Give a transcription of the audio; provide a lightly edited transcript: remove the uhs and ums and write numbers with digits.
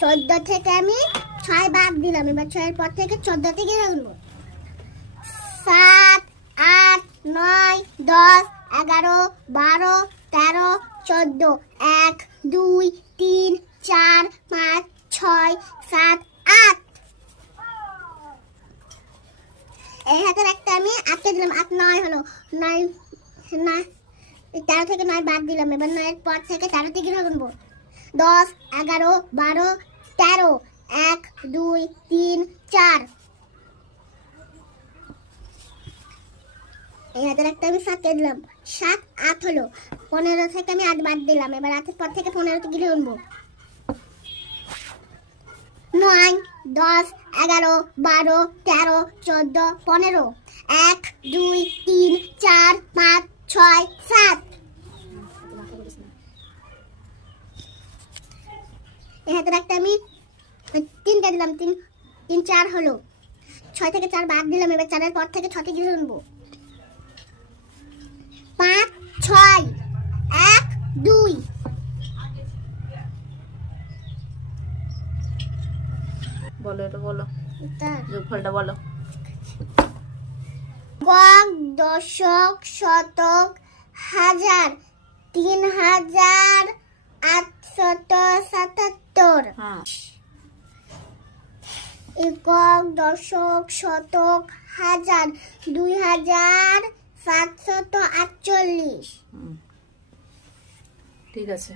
14 থেকে আমি 6 বাদ দিলাম, এবার 6 এর পর থেকে 14 থেকে গুনবো। 7 8 9 10 11 12 13 14 1 2 3 4 5 6 7 8। এই হাতের একটা আমি 8 দিলাম, 8 9 হলো, 9 না 13 থেকে 9 বাদ দিলাম, এবার 9 এর পর থেকে 13 থেকে গুনবো। 10 11 12 13 1 2 3 4। এই হাতের একটা আমি 7 দিলাম, 7 8 হলো, 15 থেকে আমি 8 বাদ দিলাম, এবার 8 এর পর থেকে 15 থেকে গুনবো। 9 10 11 12 13 14 15 1 2 3 4 5 6 7। এই হাতের একটা আমি 3 দিলাম, 3 3 4 হলো, 6 থেকে 4 বাদ দিলাম, এবার 4 এর পর থেকে 6 থেকে গুনবো। 5 6 1 2। বলো, এটা বলো, যোগফলটা বলো। গগ দশক শতক হাজার 3877। হ্যাঁ, একক দশক শতক হাজার 2748। ঠিক আছে।